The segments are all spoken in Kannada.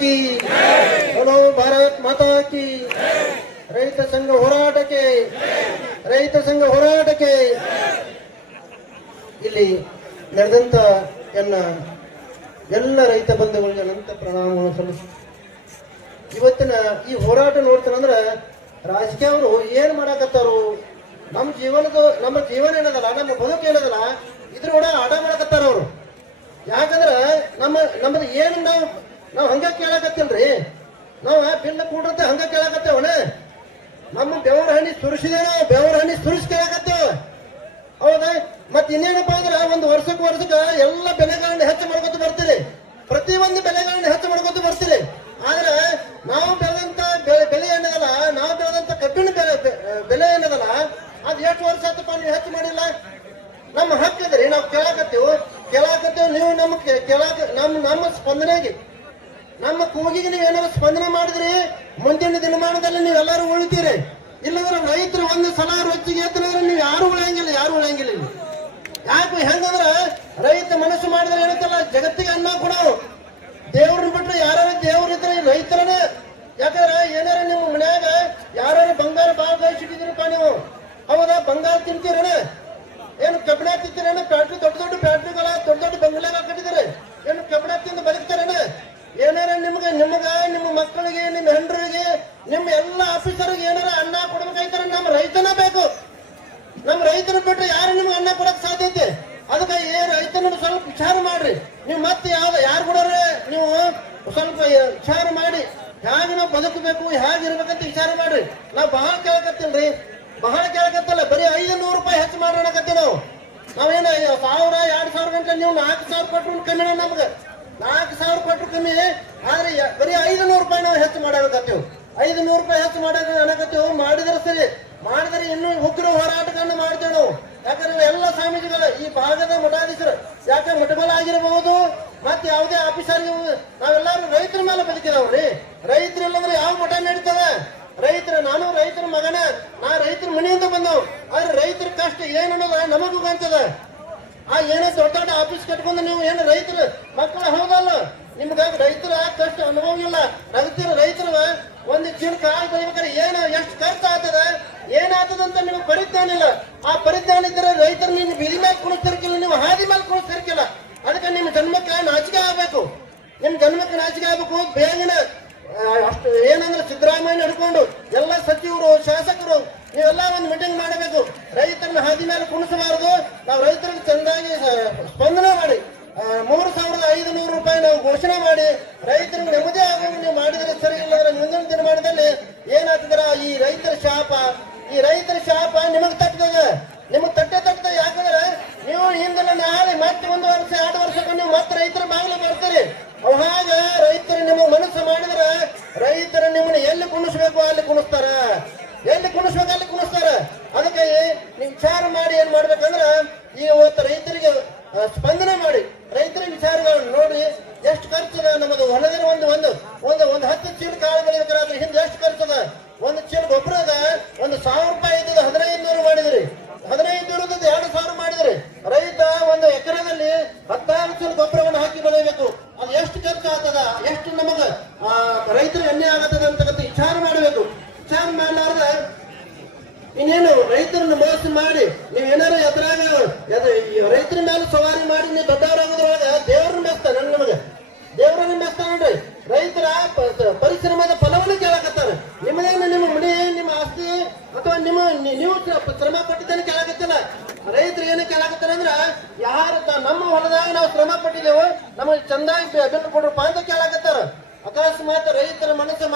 ಕಿ बोलो ಭಾರತ್ ಮಾತಾ ಕಿ ರೈತ ಸಂಘ ಹೋರಾಟಕ್ಕೆ ರೈತ ಸಂಘ ಹೋರಾಟಕ್ಕೆ ಇಲ್ಲಿ ನಡೆದಂತ ಎಲ್ಲ ರೈತ ಬಂಧುಗಳಿಗೆ ಅನಂತ ಪ್ರಣಾಮವನ್ನು ಸಲ್ಲಿಸ್ತೀನಿ. ಇವತ್ತಿನ ಈ ಹೋರಾಟ ನೋಡ್ತಾನಂದ್ರ ರಾಜಕೀಯವರು ಏನ್ ಮಾಡಕತ್ತಾರು, ನಮ್ಮ ಜೀವನ ಏನದಲ್ಲ, ನಮ್ಮ ಬದುಕು ಏನದಲ್ಲ, ಇದ್ರೊಳಗ ಆಟ ಮಾಡಕತ್ತಾರ ಅವರು. ಯಾಕಂದ್ರ ನಮ್ಮದು ಏನು ನಾವು ಹಂಗ ಕೇಳಕತ್ತಿಲ್ರಿ, ನಾವು ಬಿಲ್ ಕೂಡ್ರಂತೆ ಹಂಗ ಕೇಳಕತ್ತೇವಣ. ನಮ್ಮ ಬೆವರ ಹಣ್ಣಿ ಸುರಿಸಿದೇನೋ, ಬೆವರ ಹಣ್ಣಿ ಸುರಿಸಿ ಕೇಳಕತ್ತೇವ, ಹೌದಾ? ಮತ್ ಇನ್ನೇನಪ್ಪ ಅಂದ್ರೆ ಒಂದು ವರ್ಷಕ್ಕ ಎಲ್ಲ ಬೆಲೆಗಳನ್ನ ಹೆಚ್ಚು ಮಾಡ್ಕೊತ ಬರ್ತೀರಿ, ಪ್ರತಿಯೊಂದು ಬೆಲೆಗಳನ್ನ ಹೆಚ್ಚು ಮಾಡ್ಕೊತ ಬರ್ತೀರಿ. ಆದ್ರೆ ನಾವು ಬೆಳೆದಂತ ಬೆಲೆ ಏನದಲ್ಲ, ನಾವು ಬೆಳೆದಂತ ಕಬ್ಬಿನ ಬೆಲೆ ಏನದಲ್ಲ, ಅದ್ ಎಷ್ಟು ವರ್ಷ ಆತಪ್ಪ ನೀವು ಹೆಚ್ಚು ಮಾಡಿಲ್ಲ. ನಮ್ಮ ಹಕ್ಕಿದ್ರಿ, ನಾವು ಕೇಳಾಕತ್ತೇವು. ನೀವು ನಮ್ಮ ಸ್ಪಂದನೆಗೆ, ನಮ್ಮ ಕೂಗಿಗೆ ನೀವು ಏನಾದ್ರು ಸ್ಪಂದನೆ ಮಾಡಿದ್ರಿ, ಮುಂದಿನ ದಿನಮಾನದಲ್ಲಿ ನೀವೆಲ್ಲರೂ ಉಳಿತೀರಿ. ಇಲ್ಲಂದ್ರೆ ರೈತರು ಒಂದು ಸಲ ರೊಚ್ಚಿಗೆ ಎತ್ತಂದ್ರೆ ನೀವು ಯಾರು ಉಳಿಯಂಗಿಲ್ಲ. ಯಾಕೆ ಹೆಂಗಂದ್ರ ರೈತ ಮನಸ್ಸು ಮಾಡಿದ್ರೆ ಏನಕ್ಕಲ್ಲ, ಜಗತ್ತಿಗೆ ಅನ್ನ ಕೊಡೋ ದೇವ್ರನ್ನ ಬಿಟ್ರೆ ಯಾರು ದೇವ್ರ ಇದ್ರೆ ರೈತರನೇ. ಯಾಕಂದ್ರೆ ಏನಾರ ನಿಮ್ಮ ಮನ್ಯಾಗ ಯಾರು ಬಂಗಾರ ಬಾಳ ಗಳಿಸಿಟ್ಟಿದ್ರಪ್ಪ ನೀವು, ಹೌದಾ? ಬಂಗಾರ ತಿಂತೀರಣ, ಏನು ಕಬ್ಬಿಣ ತಿಂತೀರೇನ? ದೊಡ್ಡ ಫ್ಯಾಕ್ಟ್ರಿಗಳ ದೊಡ್ಡ ಬಂಗ್ಲಾಗ ಕಟ್ಟಿದ್ರೆ ಏನು ಕಬ್ಬಿಣ ತಿಂದು ಬದುಕ್ತಾರೇನ? ಏನಾರ ನಿಮ್ಮ ಮಕ್ಕಳಿಗೆ, ನಿಮ್ಮ ಹೆಂಡ್ರಿಗೆ, ನಿಮ್ಮ ಎಲ್ಲ ಆಫೀಸರ್ಗೆ ಏನಾರ ಅನ್ನ ಕೊಡ್ಬೇಕಾಯ್ತಾರ ನಮ್ಮ ರೈತನ ಬೇಕು. ನಮ್ಮ ರೈತನ ಬಿಟ್ರೆ ಯಾರು ನಿಮ್ಗೆ ಅನ್ನ ಕೊಡಕ್ ಸಾಧ್ಯತೆ? ಅದಕ್ಕೆ ರೈತನ ಸ್ವಲ್ಪ ವಿಚಾರ ಮಾಡ್ರಿ. ನೀವು ಮತ್ತೆ ಯಾರು ಕೊಡೋರೆ ನೀವು ಸ್ವಲ್ಪ ವಿಚಾರ ಮಾಡಿ, ಹೇಗೆ ನಾವು ಬದುಕಬೇಕು, ಹೇಗಿರ್ಬೇಕಂತ ವಿಚಾರ ಮಾಡ್ರಿ. ನಾವು ಬಹಳ ಕೇಳಕತ್ತಿಲ್ರಿ, ಬಹಳ ಕೇಳಕತ್ತಲ್ಲ, ಬರೀ 500 ರೂಪಾಯಿ ಹೆಚ್ಚು ಮಾಡೋಣಕತ್ತಿ. ನಾವೇನ 1000 2000 ಗಂಟೆ ನೀವು 4000 ಕೊಟ್ಟರು ಕಮ್ಮಿ, ನಮ್ಗೆ 4000 ಕೊಟ್ಟರು ಕಮ್ಮಿ. ಆದ್ರೆ ಬರೀ 500 ರೂಪಾಯಿ ನಾವು ಹೆಚ್ಚು ಮಾಡಕತ್ತೀವಿ. 500 ರೂಪಾಯಿ ಹೆಚ್ಚು ಅನ್ನಕತ್ತೀವಿ. ಮಾಡಿದ್ರೆ ಸರಿ, ಮಾಡಿದ್ರೆ ಇನ್ನೂ ಉಗ್ರ ಹೋರಾಟಗಳನ್ನ ಮಾಡ್ತೇವೆ ನಾವು. ಯಾಕಂದ್ರೆ ಎಲ್ಲ ಸ್ವಾಮೀಜಿಗಳ ಈ ಭಾಗದ ಮಠಾಧೀಶರು, ಯಾಕೆ ಮಠಬಲ ಆಗಿರಬಹುದು, ಮತ್ತೆ ಯಾವುದೇ ಆಫೀಸರ್ಗೆ ನಾವೆಲ್ಲರೂ ರೈತರ ಮೇಲೆ ಬದುಕಿದವ್ರಿ. ರೈತರಿಲ್ಲಂದ್ರೆ ಯಾವ ಮಠ ನಡೀತದೆ? ನಾನು ರೈತರ ಮಗನ, ನಾ ರೈತರ ಮನೆಯಿಂದ ಬಂದವ್. ಆದ್ರೆ ರೈತರ ಕಷ್ಟ ಏನನ್ನೋದ ನಮಗೂ ಕಾಣ್ತದ. ಏನೋ ದೊಡ್ಡ ಆಫೀಸ್ ಕಟ್ಕೊಂಡು ನೀವು ಏನು ರೈತರ ಮಕ್ಕಳ ಹೌದಲ್ಲ, ನಿಮ್ಗ ರೈತರ ಕಷ್ಟ ಅನುಭವ ಇಲ್ಲ. ರೈತರ ಒಂದು ಚೀಲ ಕಾಳು ಬೆಳಿಬೇಕಾದ್ರೆ ಎಷ್ಟು ಖರ್ಚು ಆಗ್ತದ, ಏನಾಗ್ತದಂತ ನಿಮ್ಗೆ ಪರಿಜ್ಞಾನ ಇಲ್ಲ. ಆ ಪರಿಜ್ಞಾನ ಇದ್ರೆ ರೈತರು ನಿಮ್ಗೆ ಬೀದಿ ಮೇಲೆ ಕುಣಿಸ್ತಿರ್ಕಿಲ್ಲ, ನೀವು ಹಾದಿ ಮೇಲೆ ಕುಣಿಸ್ತಿರ್ಕಿಲ್ಲ. ಅದಕ್ಕೆ ನಿಮ್ಮ ಜನ್ಮಕ್ಕೆ ನಾಚಿಕೆ ಆಗ್ಬೇಕು, ಬೇಗನೆ ಅಷ್ಟು ಏನಂದ್ರೆ ಸಿದ್ದರಾಮಯ್ಯ ಹಿಡ್ಕೊಂಡು ಎಲ್ಲ ಸಚಿವರು, ಶಾಸಕರು ನೀವೆಲ್ಲ ಒಂದು ಮೀಟಿಂಗ್ ಮಾಡಬೇಕು. ರೈತರನ್ನ ಹಾದಿ ಮೇಲೆ ಕುಣಿಸಬಾರದು. ನಾವು ರೈತರಿಗೆ ಚಂದಾಗಿ ಸ್ಪಂದನೆ ಮಾಡಿ 3500 ರೂಪಾಯಿ ನಾವು ಘೋಷಣೆ ಮಾಡಿ ರೈತರಿಗೆ ನೆಮ್ಮದಿ ಆಗುವ ನೀವು ಮಾಡಿದ್ರೆ ಸರಿ. ಇಲ್ಲಂದ್ರೆ ಮುಂದಿನ ದಿನಮಾನದಲ್ಲಿ ಏನಾಗ್ತದ್ರ ಈ ರೈತರ ಶಾಪ ನಿಮಗೆ ತಟ್ಟದ, ನಿಮಗೆ ತಟ್ಟದ. ಯಾಕಂದ್ರೆ ನೀವು ಹಿಂದಿನ ನಾಳೆ ಮತ್ತೆ 1 ವರ್ಷ 2 ವರ್ಷಕ್ಕೆ ನೀವು ಮತ್ತೆ ರೈತರ ಬಾಗಿಲು ಬರ್ತೀರಿ. ಅವಾಗ ರೈತರು ನಿಮಗೆ ಮನಸ್ಸು ಮಾಡಿದ್ರೆ ರೈತರು ನಿಮ್ಮನ್ನ ಎಲ್ಲಿ ಕುಣಿಸ್ಬೇಕು ಅಲ್ಲಿ ಕುಣಿಸ್ತಾರ, ಅದಕ್ಕೆ ನೀವು ವಿಚಾರ ಮಾಡಿ ಏನ್ ಮಾಡ್ಬೇಕಂದ್ರ ಇವತ್ತು ರೈತರಿಗೆ ಸ್ಪಂದನೆ ಮಾಡಿ, ರೈತರ ವಿಚಾರಗಳನ್ನು ನೋಡಿ. ಎಷ್ಟು ಖರ್ಚದ ನಮ್ಮದು ಹೊಲದಿನ ಒಂದು 10 ಚೀಲ ಕಾಳು ಬೆಳಿಬೇಕಾದ್ರೆ ಹಿಂದೆ ಎಷ್ಟು ಖರ್ಚದ? 1 ಚೀಲ ಗೊಬ್ಬರ ಅದ 1000 ರೂಪಾಯಿ ಇದ್ದದ 1500 ಮಾಡಿದ್ರಿ, 1500 2000 ಮಾಡಿದ್ರಿ. ರೈತ ಒಂದು ಎಕರೆದಲ್ಲಿ 16 ಚೀಲ ಗೊಬ್ಬರವನ್ನು ಹಾಕಿ ಬೆಳಿಬೇಕು. ಅದು ಎಷ್ಟು ಖರ್ಚು ಆಗ್ತದ, ಎಷ್ಟು ನಮಗ ರೈತರಿಗೆ ಅನ್ಯಾಯ ಆಗತ್ತದ ಅಂತಕ್ಕಂಥ ವಿಚಾರ ಮಾಡಬೇಕು. ವಿಚಾರ ಮಾಡಲಾರ್ದ ಇನ್ನೇನು ರೈತರನ್ನ ಮೋಸ ಮಾಡಿ ನೀವೇನಾರ ಎದುರಾಗ ರೈತರ ಮೇಲೆ ಸವಾರಿ ಮಾಡಿ ನೀವು ದೊಡ್ಡವರಾಗೋದ್ರೊಳಗ ದೇವ್ರನ್ನ ಮೆಸ್ತಾನ, ದೇವ್ರನ್ನ ಮೆಸ್ತಾನ್ರಿ. ರೈತರ ಪರಿಶ್ರಮದ ಫಲವನ್ನು ಕೇಳಕತ್ತಾರ. ನಿಮ್ಮದೇನು ನಿಮ್ಮ ಮನೆ, ನಿಮ್ಮ ಆಸ್ತಿ ಅಥವಾ ನೀವು ಶ್ರಮ ಪಟ್ಟಿದ್ದೇನೆ ಕೇಳಕತ್ತಿಲ್ಲ. ರೈತರು ಏನು ಕೇಳಕತ್ತಾರ ಅಂದ್ರ ನಮ್ಮ ಹೊಲದಾಗ ನಾವು ಶ್ರಮ ಪಟ್ಟಿದ್ದೇವೆ, ನಮಗೆ ಚಂದಾಗಿ ಬೆನ್ನು ಕೊಡ್ರಪ್ಪ ಅಂತ ಕೇಳಕತ್ತಾರ. ಅಕಸ್ಮಾತ್ ರೈತರ ಮನಸ್ಸು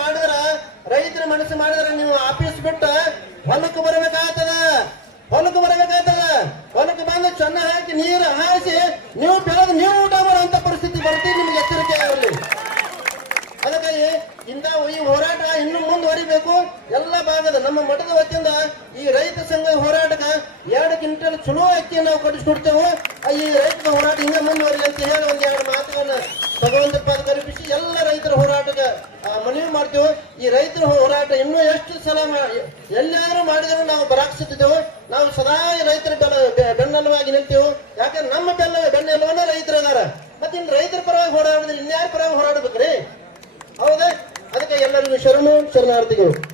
ಮಾಡಿದ್ರೆ ನೀವು ಆಫೀಸ್ ಬಿಟ್ಟು ಹೊಲಕ್ಕೆ ಬರಬೇಕಾಗ್ತದ. ಹೊಲಕ್ಕೆ ಬಂದು ಚೆನ್ನ ಹಾಕಿ ನೀರು ಹಾಯಿಸಿ ನೀವು ಬೆಳೆದು ನೀವು ಊಟ ಮಾಡುವಂತ ಪರಿಸ್ಥಿತಿ ಬರ್ತೀವಿ. ನಿಮ್ಗೆ ಎಚ್ಚರಿಕೆ ಆಗಲಿ. ಅದಕ್ಕಾಗಿ ಈ ಹೋರಾಟ ಇನ್ನು ಮುಂದುವರಿಬೇಕು. ಎಲ್ಲ ಭಾಗದ ನಮ್ಮ ಮಠದ ವತಿಯಿಂದ ಈ ರೈತ ಸಂಘ ಹೋರಾಟಕ್ಕೆ 2 ಕ್ವಿಂಟಲ್ ಚಲೋ ಅಕ್ಕಿ ನಾವು ಕಟ್ಟಿಸ್ಕೊಡ್ತೇವೆ. ಈ ರೈತರ ಹೋರಾಟ ಹಿಂಗೆ ಮುಂದುವರಿ ಅಂತ ಹೇಳಿ 1-2 ಮಾತುಗಳನ್ನ ಭಗವಂತ ಕಲ್ಪಿಸಿ ಎಲ್ಲ ರೈತರ ಹೋರಾಟಕ್ಕೆ ಮನವಿ ಮಾಡ್ತೇವೆ. ಈ ರೈತರ ಹೋರಾಟ ಇನ್ನೂ ಎಷ್ಟು ಸಲ ಎಲ್ಲಾರು ಮಾಡಿದ್ರು ನಾವು ಬರಾಕ್ಸಿದ್ದೇವೆ. ನಾವು ಸದಾ ರೈತರ ಬೆನ್ನೆಲುವಾಗಿ ನಿಲ್ತೇವೆ. ಯಾಕಂದ್ರೆ ನಮ್ಮ ಬೆನ್ನೆಲುವನ್ನ ರೈತರು ಇದಾರ. ಮತ್ತೆ ಇನ್ನು ರೈತರ ಪರವಾಗಿ ಹೋರಾಡೋದಿಲ್ಲ, ಇನ್ಯಾರ ಪರವಾಗಿ ಹೋರಾಡ್ಬೇಕ್ರಿ? ಹೌದಾ? ಅದಕ್ಕೆ ಎಲ್ಲರಿಗೂ ಶರಣು ಶರಣಾರ್ಥಿಗಳು.